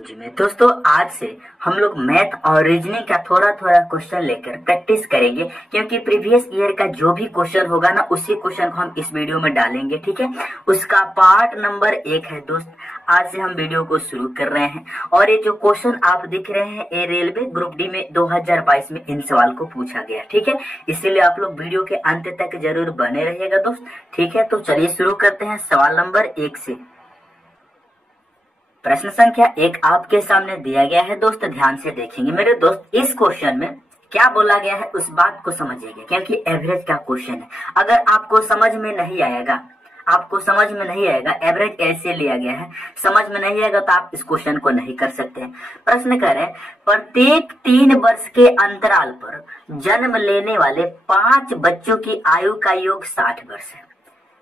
जी में दोस्तों, आज से हम लोग मैथ और रीजनिंग का थोड़ा थोड़ा क्वेश्चन लेकर प्रैक्टिस करेंगे, क्योंकि प्रीवियस ईयर का जो भी क्वेश्चन होगा ना, उसी क्वेश्चन को हम इस वीडियो में डालेंगे। ठीक है, उसका पार्ट नंबर 1 है दोस्त। आज से हम वीडियो को शुरू कर रहे हैं और ये जो क्वेश्चन आप दिख रहे हैं, ये रेलवे ग्रुप डी में 2022 में इन सवाल को पूछा गया। ठीक है, इसीलिए आप लोग वीडियो के अंत तक जरूर बने रहिएगा दोस्त। ठीक है, तो चलिए शुरू करते हैं सवाल नंबर 1 से। प्रश्न संख्या 1 आपके सामने दिया गया है दोस्त, ध्यान से देखेंगे मेरे दोस्त। इस क्वेश्चन में क्या बोला गया है उस बात को समझिएगा, क्योंकि एवरेज का क्वेश्चन है। अगर आपको समझ में नहीं आएगा, एवरेज ऐसे लिया गया है, समझ में नहीं आएगा तो आप इस क्वेश्चन को नहीं कर सकते हैं। प्रश्न करें, प्रत्येक 3 वर्ष के अंतराल पर जन्म लेने वाले 5 बच्चों की आयु का योग 60 वर्ष है।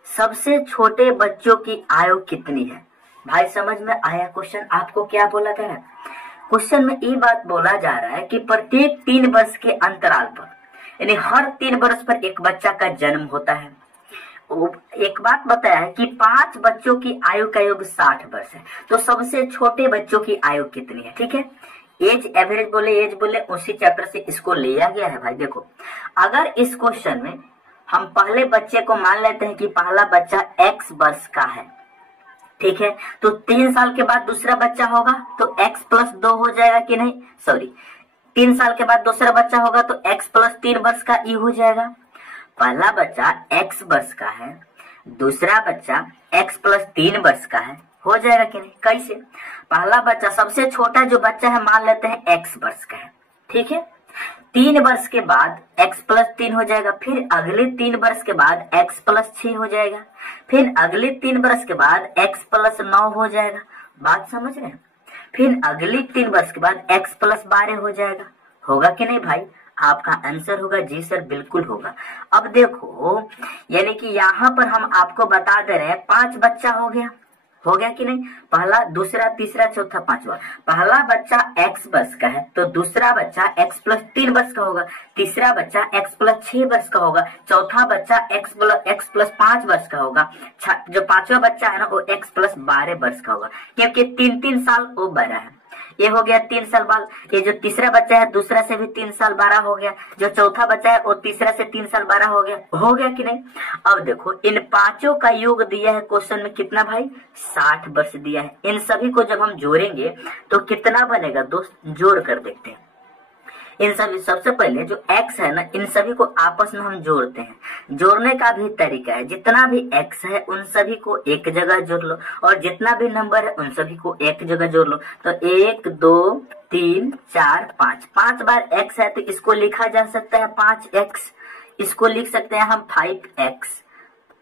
सबसे छोटे बच्चों की आयु कितनी है? भाई समझ में आया क्वेश्चन? आपको क्या बोला गया है क्वेश्चन में? ये बात बोला जा रहा है कि प्रत्येक 3 वर्ष के अंतराल पर, यानी हर 3 वर्ष पर एक बच्चा का जन्म होता है। एक बात बताया है कि 5 बच्चों की आयु का योग 60 वर्ष है, तो सबसे छोटे बच्चों की आयु कितनी है? ठीक है, एज एवरेज बोले उसी चैप्टर से इसको लिया गया है। भाई देखो, अगर इस क्वेश्चन में हम पहले बच्चे को मान लेते हैं कि पहला बच्चा x वर्ष का है, ठीक है, तो 3 साल के बाद दूसरा बच्चा होगा तो x प्लस 2 हो जाएगा कि नहीं? 3 साल के बाद दूसरा बच्चा होगा तो x प्लस 3 वर्ष का ई हो जाएगा। पहला बच्चा x वर्ष का है, दूसरा बच्चा x प्लस 3 वर्ष का है, हो जाएगा कि नहीं? कैसे? पहला बच्चा सबसे छोटा जो बच्चा है मान लेते हैं x वर्ष का है, ठीक है, 3 वर्ष के बाद x प्लस 3 हो जाएगा, फिर अगले 3 वर्ष के बाद x प्लस 6 हो जाएगा, फिर अगले 3 वर्ष के बाद x प्लस 9 हो जाएगा। बात समझ रहे हैं? फिर अगले 3 वर्ष के बाद x प्लस 12 हो जाएगा। होगा कि नहीं भाई? आपका आंसर होगा जी सर, बिल्कुल होगा। अब देखो, यानी कि यहाँ पर हम आपको बता दे रहे हैं 5 बच्चा हो गया कि नहीं? पहला, दूसरा, तीसरा, चौथा, पांचवा। पहला बच्चा x वर्ष का है तो दूसरा बच्चा x प्लस 3 वर्ष का होगा, तीसरा बच्चा x प्लस 6 वर्ष का होगा, चौथा बच्चा x प्लस 5 वर्ष का होगा, जो पांचवा बच्चा है ना वो x प्लस 12 वर्ष का होगा, क्योंकि 3 साल वो बड़ा है। ये हो गया 3 साल बाद। ये जो तीसरा बच्चा है दूसरा से भी 3 साल 12 हो गया, जो चौथा बच्चा है वो तीसरा से 3 साल 12 हो गया कि नहीं? अब देखो, इन 5 का योग दिया है क्वेश्चन में कितना भाई? 60 वर्ष दिया है। इन सभी को जब हम जोड़ेंगे तो कितना बनेगा दोस्त? जोड़ कर देखते हैं। इन सभी, सबसे पहले जो x है ना, इन सभी को आपस में हम जोड़ते हैं। जोड़ने का भी तरीका है, जितना भी x है उन सभी को एक जगह जोड़ लो, और जितना भी नंबर है उन सभी को एक जगह जोड़ लो। तो 1 2 3 4 5 बार x है तो इसको लिखा जा सकता है 5x। इसको लिख सकते हैं हम 5x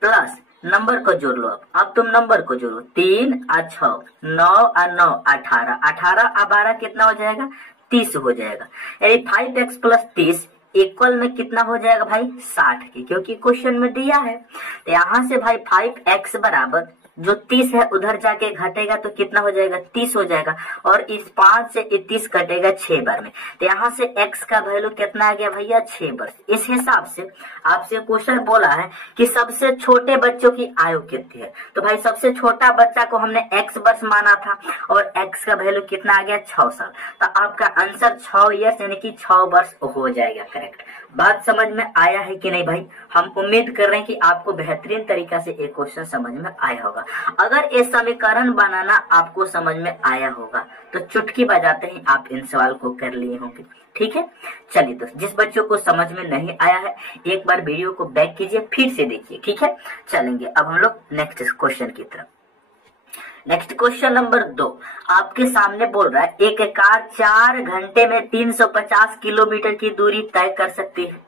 प्लस नंबर को जोड़ लो। अब तुम नंबर को जोड़ो, 3 और 6, 9 और 9 18, 18 और 12 कितना हो जाएगा? 30 हो जाएगा। यानी 5x प्लस 30 इक्वल में कितना हो जाएगा भाई? 60 की, क्योंकि क्वेश्चन में दिया है। तो यहाँ से भाई 5x बराबर जो 30 है उधर जाके घटेगा तो कितना हो जाएगा? 30 हो जाएगा, और इस 5 से 30 कटेगा 6 बार में, तो यहाँ से x का वैल्यू कितना आ गया भैया? 6 वर्ष। इस हिसाब से आपसे क्वेश्चन बोला है कि सबसे छोटे बच्चों की आयु कितनी है, तो भाई सबसे छोटा बच्चा को हमने x वर्ष माना था और x का वैल्यू कितना आ गया? 6 साल। तो आपका आंसर 6 ईयर्स यानी कि 6 वर्ष हो जाएगा करेक्ट। बात समझ में आया है कि नहीं भाई? हम उम्मीद कर रहे हैं कि आपको बेहतरीन तरीका से एक क्वेश्चन समझ में आया होगा। अगर ये समीकरण बनाना आपको समझ में आया होगा तो चुटकी बजाते ही आप इन सवाल को कर लिए होंगे। ठीक है, चलिए दोस्त, जिस बच्चों को समझ में नहीं आया है एक बार वीडियो को बैक कीजिए, फिर से देखिए। ठीक है, चलेंगे अब हम लोग नेक्स्ट क्वेश्चन की तरफ। नेक्स्ट क्वेश्चन नंबर 2 आपके सामने बोल रहा है, एक कार 4 घंटे में 350 किलोमीटर की दूरी तय कर सकती है।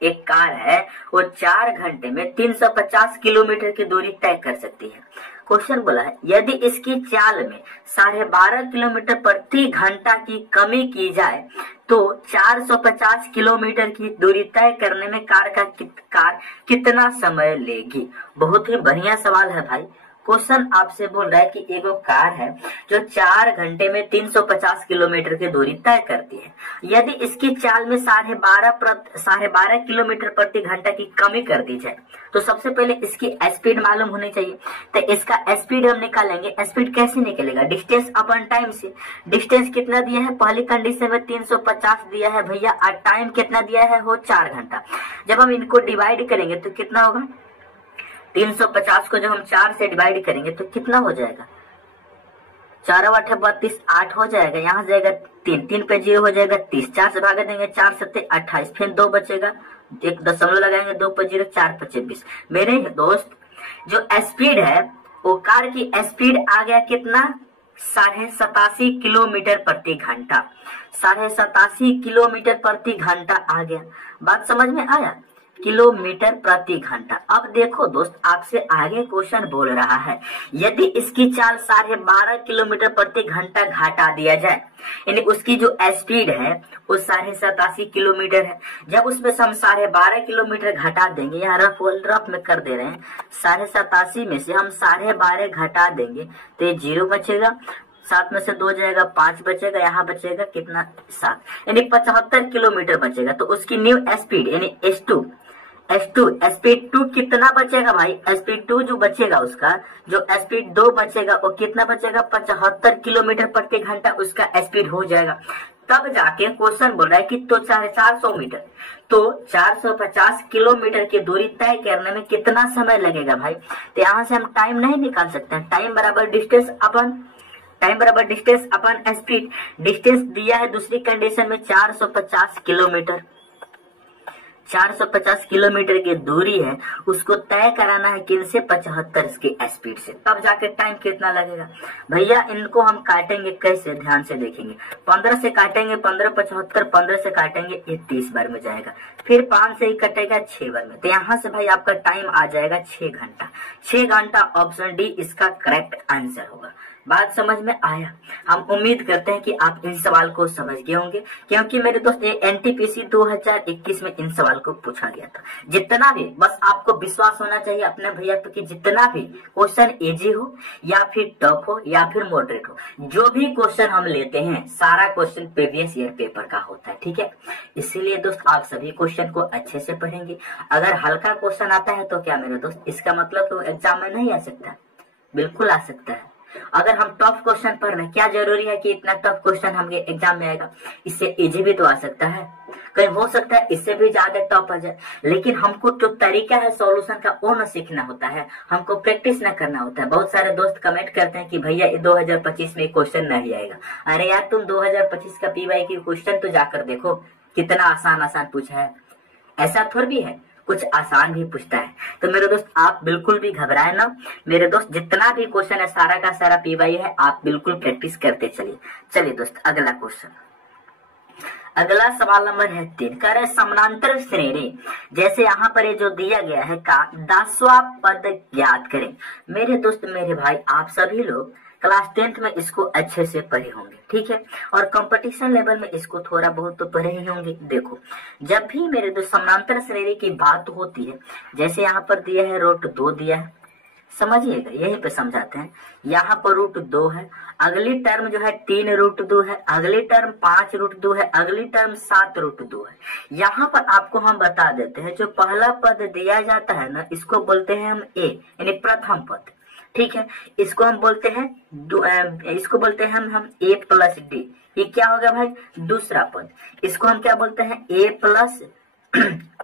एक कार है वो 4 घंटे में 350 किलोमीटर की दूरी तय कर सकती है। क्वेश्चन बोला है, यदि इसकी चाल में 12.5 किलोमीटर प्रति घंटा की कमी की जाए तो 450 किलोमीटर की दूरी तय करने में कार कितना समय लेगी? बहुत ही बढ़िया सवाल है भाई, क्वेश्चन आपसे बोल रहा है कि एक कार है जो 4 घंटे में 350 किलोमीटर की दूरी तय करती है। यदि इसकी चाल में 12.5 किलोमीटर प्रति घंटा की कमी कर दी जाए तो सबसे पहले इसकी स्पीड मालूम होनी चाहिए। तो इसका स्पीड हम निकालेंगे। स्पीड कैसे निकलेगा? डिस्टेंस अपॉन टाइम से। डिस्टेंस कितना दिया है? पहली कंडीशन में 350 दिया है भैया, और टाइम कितना दिया है? वो 4 घंटा। जब हम इनको डिवाइड करेंगे तो कितना होगा? 350 को जब हम 4 से डिवाइड करेंगे तो कितना हो जाएगा? 4 8 32, 8 हो जाएगा। यहाँ जाएगा 3, 3 पे 0 हो जाएगा 30, 4 से भाग देंगे 4 7 28, फिर 2 बचेगा, एक दशमलव लगाएंगे, 2 पे 0, 4 पे 26। मेरे दोस्त जो स्पीड है वो कार की स्पीड आ गया कितना? 87.5 किलोमीटर प्रति घंटा। 87.5 किलोमीटर प्रति घंटा आ गया। बात समझ में आया? किलोमीटर प्रति घंटा। अब देखो दोस्त, आपसे आगे क्वेश्चन बोल रहा है यदि इसकी चाल 12.5 किलोमीटर प्रति घंटा घटा दिया जाए, यानी उसकी जो स्पीड है वो 87.5 किलोमीटर है। जब उसमें से हम 12.5 किलोमीटर घटा देंगे, यहाँ रफ में कर दे रहे हैं, 87.5 में से हम 12.5 घटा देंगे तो ये 0 बचेगा, 7 में से 2 जाएगा, 5 बचेगा, यहाँ बचेगा कितना? 7, यानी 75 किलोमीटर बचेगा। तो उसकी न्यू स्पीड यानी S2 स्पीड 2 कितना बचेगा भाई? स्पीड 2 जो बचेगा, उसका जो स्पीड 2 बचेगा वो कितना बचेगा? 75 किलोमीटर प्रति घंटा उसका स्पीड हो जाएगा। तब जाके क्वेश्चन बोल रहा है कि तो 450 मीटर, तो 450 किलोमीटर की दूरी तय करने में कितना समय लगेगा भाई? तो यहाँ से हम टाइम नहीं निकाल सकते हैं। टाइम बराबर डिस्टेंस अपन स्पीड। डिस्टेंस दिया है दूसरी कंडीशन में 450 किलोमीटर। 450 किलोमीटर की दूरी है, उसको तय कराना है किनसे? 75 की स्पीड से। तब जाके टाइम कितना लगेगा भैया? इनको हम काटेंगे कैसे? ध्यान से देखेंगे। 15 से काटेंगे 15 75, 15 से काटेंगे ये 30 बार में जाएगा, फिर 5 से ही कटेगा 6 बार में। तो यहाँ से भाई आपका टाइम आ जाएगा 6 घंटा। 6 घंटा ऑप्शन डी इसका करेक्ट आंसर होगा। बात समझ में आया? हम उम्मीद करते हैं कि आप इन सवाल को समझ गए होंगे, क्योंकि मेरे दोस्त ये एनटीपीसी 2021 में इन सवाल को पूछा गया था। जितना भी, बस आपको विश्वास होना चाहिए अपने भैया पे कि जितना भी क्वेश्चन इजी हो या फिर टफ हो या फिर मॉडरेट हो, जो भी क्वेश्चन हम लेते हैं सारा क्वेश्चन प्रीवियस ईयर पेपर का होता है, ठीक है। इसीलिए दोस्त आप सभी क्वेश्चन को अच्छे से पढ़ेंगे। अगर हल्का क्वेश्चन आता है तो क्या मेरे दोस्त इसका मतलब तो एग्जाम में नहीं आ सकता? बिल्कुल आ सकता है। अगर हम टफ क्वेश्चन पढ़ रहे हैं, क्या जरूरी है कि इतना टफ क्वेश्चन हमें एग्जाम में आएगा? इससे इजी भी तो आ सकता है, कहीं हो सकता है इससे भी ज्यादा टफ आ जाए। लेकिन हमको जो तरीका है सॉल्यूशन का वो न सीखना होता है, हमको प्रैक्टिस न करना होता है। बहुत सारे दोस्त कमेंट करते हैं कि भैया 2025 में क्वेश्चन नहीं आएगा। अरे यार, तुम 2025 का पीवाई की क्वेश्चन तो जाकर देखो, कितना आसान पूछा है। ऐसा थोड़ा भी है, कुछ आसान भी पूछता है। तो मेरे दोस्त आप बिल्कुल भी घबराए ना मेरे दोस्त, जितना भी क्वेश्चन है सारा का सारा पीवाई है, आप बिल्कुल प्रैक्टिस करते चलिए। चलिए दोस्त, अगला क्वेश्चन, अगला सवाल नंबर है 3। कह रहे समानांतर श्रेणी, जैसे यहाँ पर ये जो दिया गया है का 10वां पद ज्ञात करें। मेरे दोस्त मेरे भाई, आप सभी लोग क्लास 10th में इसको अच्छे से पढ़े होंगे, ठीक है, और कंपटीशन लेवल में इसको थोड़ा बहुत तो पढ़े ही होंगे। देखो, जब भी मेरे दोस्त समानांतर श्रेणी की बात होती है, जैसे यहाँ पर दिया है √2 दिया है, समझिएगा, यहीं पे समझाते हैं। यहाँ पर √2 है, अगली टर्म जो है 3√2 है, अगली टर्म 5√2 है, अगली टर्म 7√2 है। यहाँ पर आपको हम बता देते हैं, जो पहला पद दिया जाता है ना, इसको बोलते हैं हम ए, यानी प्रथम पद, ठीक है। इसको हम बोलते हैं हम a + d, ये क्या होगा भाई? दूसरा पद। इसको हम क्या बोलते हैं? a +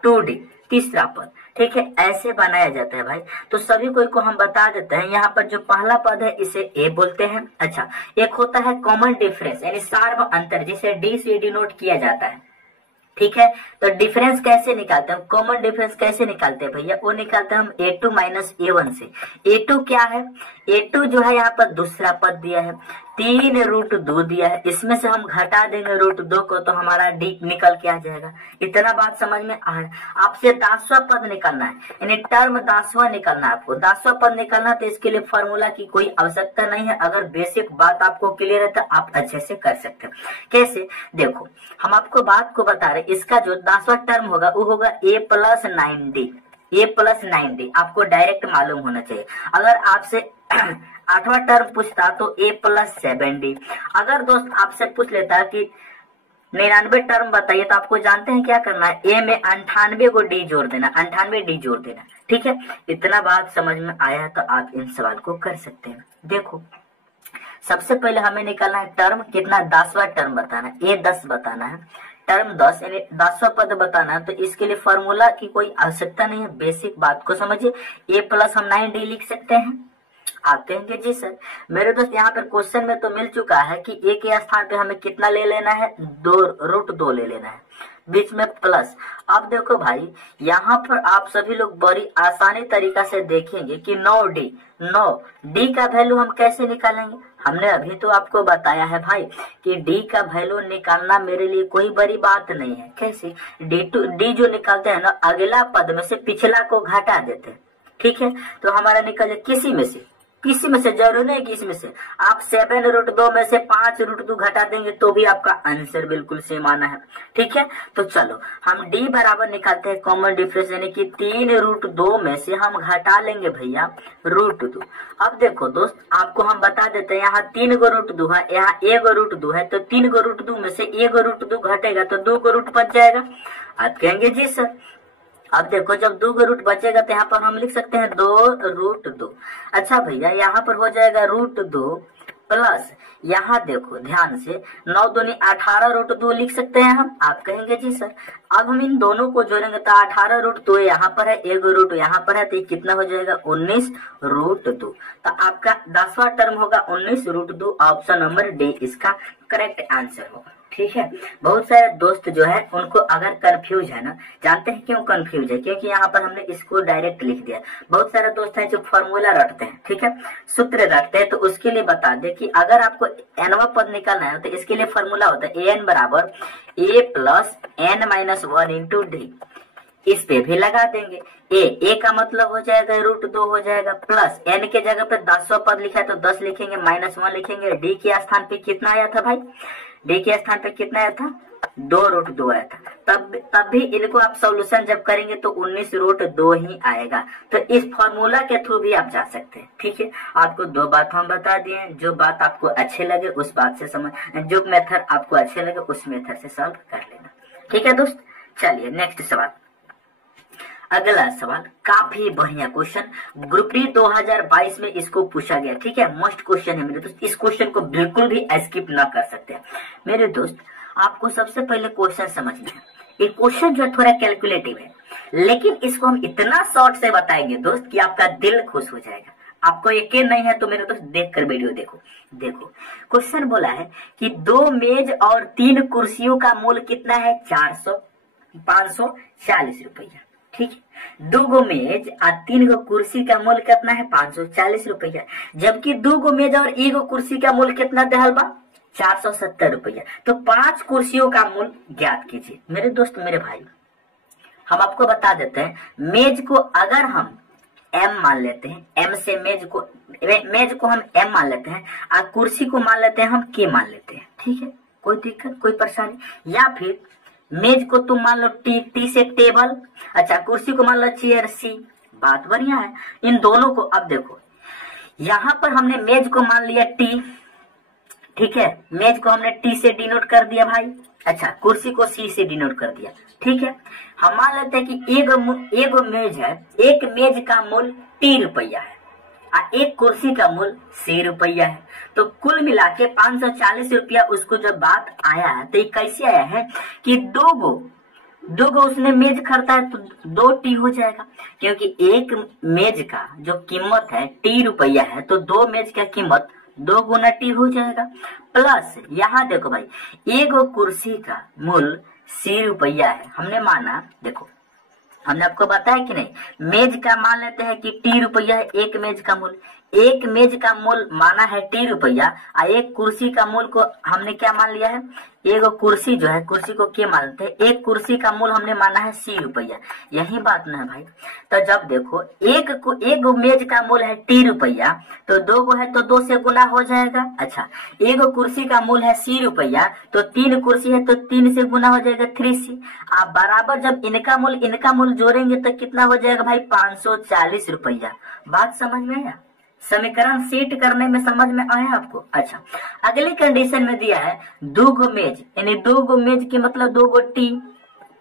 2d, तीसरा पद, ठीक है। ऐसे बनाया जाता है भाई। तो सभी को हम बता देते हैं, यहाँ पर जो पहला पद है इसे a बोलते हैं। अच्छा, एक होता है कॉमन डिफरेंस, यानी सार्व अंतर, जिसे d से डिनोट किया जाता है, ठीक है। तो डिफरेंस कैसे निकालते हैं? कॉमन डिफरेंस कैसे निकालते हैं भैया? वो निकालते हैं हम a2 - a1 से। a2 क्या है? a2 जो है यहाँ पर दूसरा पद दिया है, 3√2 दिया है, इसमें से हम घटा देंगे √2 को, तो हमारा d निकल के आ जाएगा। इतना बात समझ में आ रहा है? आपसे 10वां पद निकलना है, यानी टर्म 10वां निकलना है आपको। 10वां पद निकलना, तो इसके लिए फॉर्मूला की कोई आवश्यकता नहीं है। अगर बेसिक बात आपको क्लियर है तो आप अच्छे से कर सकते हैं। कैसे? देखो, हम आपको बात को बता रहे, इसका जो 10वां टर्म होगा वो होगा a + 9d। a + 9d आपको डायरेक्ट मालूम होना चाहिए। अगर आपसे 8वां टर्म पूछता तो a प्लस 7d। अगर दोस्त आपसे पूछ लेता कि 99 टर्म बताइए, तो आपको जानते हैं क्या करना है, a में 98 को d जोड़ देना, 98 d जोड़ देना। ठीक है, इतना बात समझ में आया है तो आप इन सवाल को कर सकते हैं। देखो सबसे पहले हमें निकालना है टर्म कितना, 10वां टर्म बताना है, a 10 बताना है, टर्म 10 यानी 10वां पद बताना है। तो इसके लिए फॉर्मूला की कोई आवश्यकता नहीं है, बेसिक बात को समझिए। a प्लस हम 9d लिख सकते हैं। आप कहेंगे जी सर मेरे दोस्त यहाँ पर क्वेश्चन में तो मिल चुका है कि a के स्थान पे हमें कितना ले लेना है, 2√2 ले लेना है, बीच में प्लस। अब देखो भाई यहाँ पर आप सभी लोग बड़ी आसानी तरीका से देखेंगे कि 9d का वैल्यू हम कैसे निकालेंगे। हमने अभी तो आपको बताया है भाई कि d का वैल्यू निकालना मेरे लिए कोई बड़ी बात नहीं है। कैसे, d जो निकालते हैं ना, अगला पद में से पिछला को घटा देते हैं। ठीक है, तो हमारा निकल जाए किसी में से, जरूर नहीं कि इसमें से। आप 7√2 में से 5√2 घटा देंगे तो भी आपका आंसर बिल्कुल सेम आना है। ठीक है, तो चलो हम d बराबर निकालते हैं कॉमन डिफरेंस, यानी कि 3√2 में से हम घटा लेंगे भैया √2। अब देखो दोस्त आपको हम बता देते हैं, यहाँ 3 गो √2 है, यहाँ 1 √2 है, तो 3 गो √2 में से 1 √2 घटेगा तो 2 को रूट बच जाएगा। आप कहेंगे जी सर अब देखो जब 2 का रूट बचेगा तो यहाँ पर हम लिख सकते हैं 2√2। अच्छा भैया यहाँ पर हो जाएगा √2 प्लस, यहाँ देखो ध्यान से 9 दूनी 18√2 लिख सकते हैं हम। आप कहेंगे जी सर अब हम इन दोनों को जोड़ेंगे तो 18√2 यहाँ पर है, 1 रूट यहाँ पर है, तो ये कितना हो जाएगा 19√2। तो आपका 10वां टर्म होगा 19√2। ऑप्शन नंबर डी इसका करेक्ट आंसर होगा। ठीक है, बहुत सारे दोस्त जो है उनको अगर कंफ्यूज है ना, जानते हैं क्यों कंफ्यूज है, क्योंकि यहाँ पर हमने इसको डायरेक्ट लिख दिया। बहुत सारे दोस्त हैं जो फॉर्मूला रटते हैं, ठीक है, सूत्र रटते हैं, तो उसके लिए बता दे कि अगर आपको nवा पद निकालना है तो इसके लिए फॉर्मूला होता है an बराबर a plus n-1 into D. इस पे भी लगा देंगे, a का मतलब हो जाएगा √2 हो जाएगा, प्लस n के जगह पे 10वां पद लिखा है तो 10 लिखेंगे, -1 लिखेंगे। d के स्थान पे कितना आया था भाई, d के स्थान पे कितना आया था 2√2 आया था। तब भी इनको आप सॉल्यूशन जब करेंगे तो 19√2 ही आएगा। तो इस फॉर्मूला के थ्रू भी आप जा सकते हैं। ठीक है, आपको 2 बात हम बता दिए, जो बात आपको अच्छे लगे उस बात से समझ, जो मेथड आपको अच्छे लगे उस मेथड से सॉल्व कर लेना। ठीक है दोस्त, चलिए नेक्स्ट सवाल। अगला सवाल काफी बढ़िया क्वेश्चन, ग्रुप डी 2022 में इसको पूछा गया। ठीक है, मस्ट क्वेश्चन है मेरे दोस्त, इस क्वेश्चन को बिल्कुल भी स्किप ना कर सकते हैं मेरे दोस्त। आपको सबसे पहले क्वेश्चन समझना है, ये क्वेश्चन जो है थोड़ा कैलकुलेटिव है, लेकिन इसको हम इतना शॉर्ट से बताएंगे दोस्त कि आपका दिल खुश हो जाएगा। आपको यकीन नहीं है तो मेरे दोस्त देख कर वीडियो देखो। देखो क्वेश्चन बोला है कि 2 मेज और 3 कुर्सियों का मूल्य कितना है, 540 रुपया। ठीक है, 2 गो मेज और 3 गो कुर्सी का मूल्य कितना है, 540 रुपया, जबकि 2 गो मेज और 1 गो कुर्सी का मूल्य कितना दहल बा, 470 रुपया। तो 5 कुर्सियों का मूल्य ज्ञात कीजिए। मेरे दोस्त मेरे भाई हम आपको बता देते हैं, मेज को अगर हम m मान लेते हैं, m से मेज को हम m मान लेते हैं और कुर्सी को मान लेते हैं हम k मान लेते हैं। ठीक है, कोई दिक्कत कोई परेशानी, या फिर मेज को तुम मान लो टी से टेबल, अच्छा कुर्सी को मान लो चेयर सी, बात बढ़िया है। इन दोनों को अब देखो यहाँ पर हमने मेज को मान लिया टी, ठीक है, मेज को हमने टी से डिनोट कर दिया भाई, अच्छा कुर्सी को सी से डिनोट कर दिया। ठीक है, हम मान लेते हैं कि एक मेज है, एक मेज का मूल्य t रुपया है और एक कुर्सी का मूल्य c रुपया है। तो कुल मिला के 540 रुपया उसको जब बात आया है तो ये कैसे आया है कि दो गो उसने मेज खरीदा है तो 2t हो जाएगा, क्योंकि एक मेज का जो कीमत है t रुपया है तो 2 मेज का कीमत 2 गुना t हो जाएगा। प्लस यहाँ देखो भाई, एक कुर्सी का मूल्य c रुपया है, हमने माना, देखो हमने आपको बताया कि नहीं, मेज का मान लेते हैं कि t रुपया है, एक मेज का मूल्य, एक मेज का मूल्य माना है t रुपया और एक कुर्सी का मूल्य को हमने क्या मान लिया है, एक कुर्सी जो है कुर्सी को क्या मानते हैं, एक कुर्सी का मूल्य हमने माना है c रुपया। यही बात ना है भाई। तो जब देखो एक मेज का मूल्य है t रुपया तो 2 गो है तो 2 से गुना हो जाएगा। अच्छा एक कुर्सी का मूल्य है c रुपया तो 3 कुर्सी है तो 3 से गुना हो जाएगा 3c। आप बराबर जब इनका मूल्य जोड़ेंगे तो कितना हो जाएगा भाई 540 रुपया। बात समझ में आया, समीकरण सेट करने में समझ में आया आपको। अच्छा, अगली कंडीशन में दिया है 2 गो मेज, यानी 2 गो मेज के मतलब 2 गो टी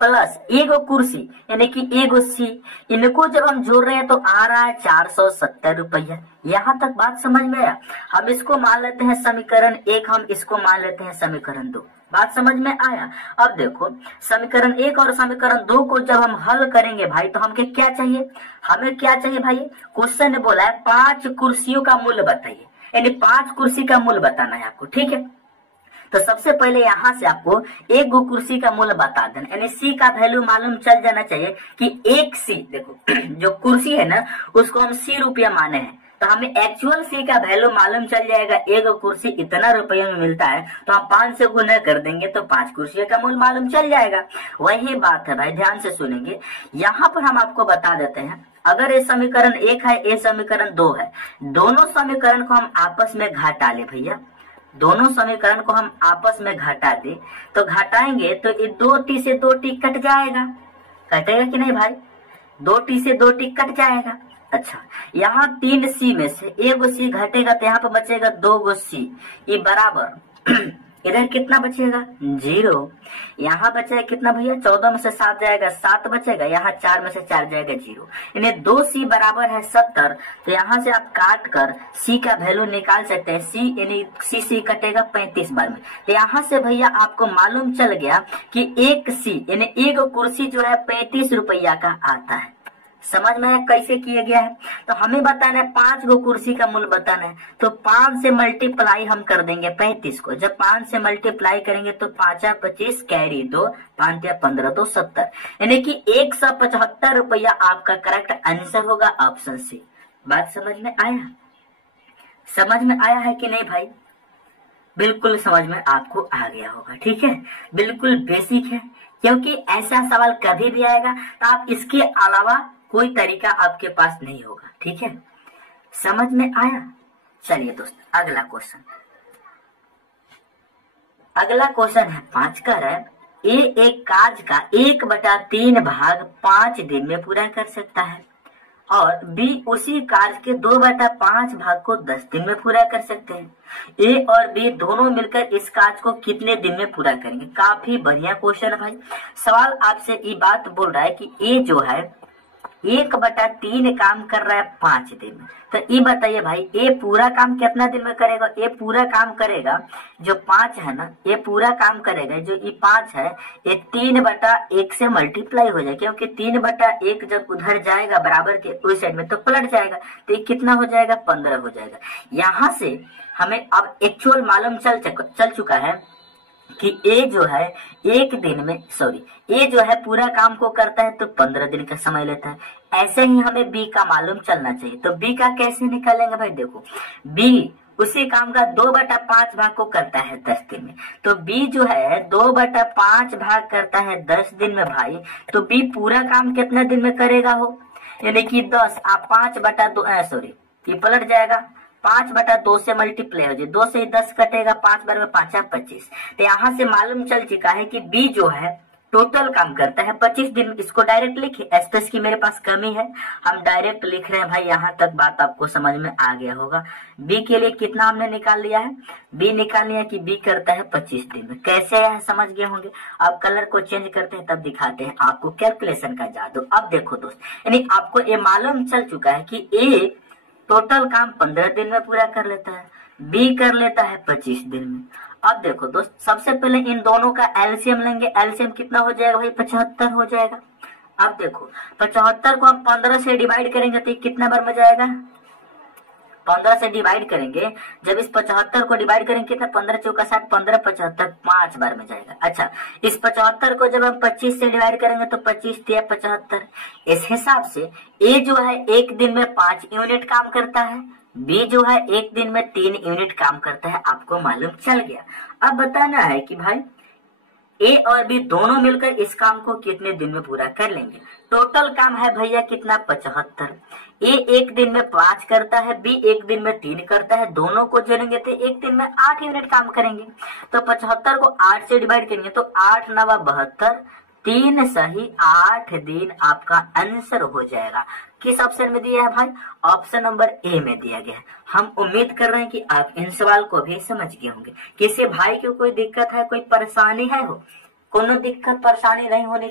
प्लस 1 गो कुर्सी यानी कि 1 गो सी। इनको जब हम जोड़ रहे हैं तो आ रहा है 470 रुपया। यहाँ तक बात समझ में आया। हम इसको मान लेते हैं समीकरण 1, हम इसको मान लेते हैं समीकरण 2। बात समझ में आया। अब देखो समीकरण 1 और समीकरण 2 को जब हम हल करेंगे भाई तो हमके क्या चाहिए, हमें क्या चाहिए भाई, क्वेश्चन ने बोला है 5 कुर्सियों का मूल्य बताइए, यानी 5 कुर्सी का मूल्य बताना है आपको। ठीक है, तो सबसे पहले यहाँ से आपको 1 गो कुर्सी का मूल्य बता देना, यानी सी का वैल्यू मालूम चल जाना चाहिए कि 1 सी, देखो जो कुर्सी है ना उसको हम सी रुपया माने हैं, तो हमें एक्चुअल सी का वैल्यू मालूम चल जाएगा। 1 कुर्सी इतना रुपये में मिलता है तो हम 5 से गुना कर देंगे तो 5 कुर्सी का मूल्य मालूम चल जाएगा। वही बात है भाई, ध्यान से सुनेंगे। यहाँ पर हम आपको बता देते हैं, अगर ये समीकरण 1 है, ये समीकरण 2 है, दोनों समीकरण को हम आपस में घटा ले भैया, दोनों समीकरण को हम आपस में घटा दे तो घटाएंगे तो ये 2 टी से 2 टी कट जाएगा, कटेगा कि नहीं भाई, 2 टी से 2 टी कट जाएगा। अच्छा, यहाँ 3 सी में से 1 गो सी घटेगा तो यहाँ पर बचेगा 2 गो सी, ये बराबर इधर कितना बचेगा 0, यहाँ बचेगा कितना भैया 14 में से 7 जाएगा 7 बचेगा, यहाँ 4 में से 4 जाएगा 0, यानी 2 सी बराबर है 70। तो यहाँ से आप काट कर सी का वैल्यू निकाल सकते हैं, सी यानी सी कटेगा 35 बार में। तो यहाँ से भैया आपको मालूम चल गया कि 1 सी यानी 1 कुर्सी जो है 35 रुपया का आता है। समझ में कैसे किया गया है। तो हमें बताना है 5 गो कुर्सी का मूल्य बताना है, तो 5 से मल्टीप्लाई हम कर देंगे 35 को। जब 5 से मल्टीप्लाई करेंगे तो 5 25 कैरी 2, 5 15 तो 70, यानी कि 175 रुपया आपका करेक्ट आंसर होगा ऑप्शन सी। बात समझ में आया, समझ में आया है कि नहीं भाई, बिल्कुल समझ में आपको आ गया होगा। ठीक है, बिल्कुल बेसिक है, क्योंकि ऐसा सवाल कभी भी आएगा तो आप इसके अलावा कोई तरीका आपके पास नहीं होगा। ठीक है, समझ में आया। चलिए दोस्त, अगला क्वेश्चन, अगला क्वेश्चन है 5 का है, ए एक कार्य का 1/3 भाग 5 दिन में पूरा कर सकता है और बी उसी कार्य के 2/5 भाग को 10 दिन में पूरा कर सकते हैं। ए और बी दोनों मिलकर इस कार्य को कितने दिन में पूरा करेंगे। काफी बढ़िया क्वेश्चन है भाई। सवाल आपसे ये बात बोल रहा है कि ए जो है 1/3 काम कर रहा है 5 दिन में, तो ये बताइए भाई ए पूरा काम कितना दिन में करेगा। ए पूरा काम करेगा जो 5 है ना, ये पूरा काम करेगा जो ये 5 है, ये 3/1 से मल्टीप्लाई हो जाएगा, क्योंकि 3/1 जब उधर जाएगा बराबर के उस साइड में तो पलट जाएगा, तो ये कितना हो जाएगा 15 हो जाएगा। यहाँ से हमें अब एक्चुअल मालूम चल चुका है कि ए जो है एक दिन में ए जो है पूरा काम को करता है तो 15 दिन का समय लेता है। ऐसे ही हमें बी का मालूम चलना चाहिए, तो बी का कैसे निकालेंगे भाई। देखो बी उसी काम का 2/5 भाग को करता है 10 दिन में, तो बी जो है 2/5 भाग करता है 10 दिन में भाई, तो बी पूरा काम कितना दिन में करेगा हो, यानी कि 10 आप 5/2 ये पलट जाएगा, 5/2 से मल्टीप्लाई हो जाए, 2 से 10 कटेगा, 5 बार में 5 25। तो यहाँ से मालूम चल चुका है कि बी जो है टोटल काम करता है 25 दिन। इसको डायरेक्ट लिखे, स्पेस की मेरे पास कमी है, हम डायरेक्ट लिख रहे हैं भाई। यहाँ तक बात आपको समझ में आ गया होगा। बी के लिए कितना हमने निकाल लिया है, बी निकाल लिया कि बी करता है 25 दिन में। कैसे आया है समझ गए होंगे। अब कलर को चेंज करते हैं तब दिखाते हैं आपको कैलकुलेशन का जादू। अब देखो दोस्त, यानी आपको ये मालूम चल चुका है कि ए टोटल काम 15 दिन में पूरा कर लेता है, बी कर लेता है 25 दिन में। अब देखो दोस्त, सबसे पहले इन दोनों का एलसीएम लेंगे। एलसीएम कितना हो जाएगा भाई 75 हो जाएगा। अब देखो 75 को हम 15 से डिवाइड करेंगे तो कितना बार में जाएगा, 15 से डिवाइड करेंगे। जब इस 75 को डिवाइड करेंगे कितना, 15 चौका 60, 15 75 5 बार में जाएगा। अच्छा, इस 75 को जब हम 25 से डिवाइड करेंगे तो 25 × 75। इस हिसाब से ए जो है एक दिन में 5 यूनिट काम करता है, बी जो है एक दिन में 3 यूनिट काम करता है। आपको मालूम चल गया। अब बताना है कि भाई ए और बी दोनों मिलकर इस काम को कितने दिन में पूरा कर लेंगे। टोटल काम है भैया कितना 75। ए एक दिन में 5 करता है, बी एक दिन में 3 करता है, दोनों को जोड़ेंगे तो एक दिन में 8 यूनिट काम करेंगे। तो 75 को 8 से डिवाइड करेंगे तो 8 9 72, 3 सही 8 दिन आपका आंसर हो जाएगा। किस ऑप्शन में दिया है भाई? ऑप्शन नंबर ए में दिया गया है। हम उम्मीद कर रहे हैं कि आप इन सवाल को भी समझ गए होंगे। किसी भाई को कोई दिक्कत है, कोई परेशानी है, हो कोनो दिक्कत परेशानी नहीं होनी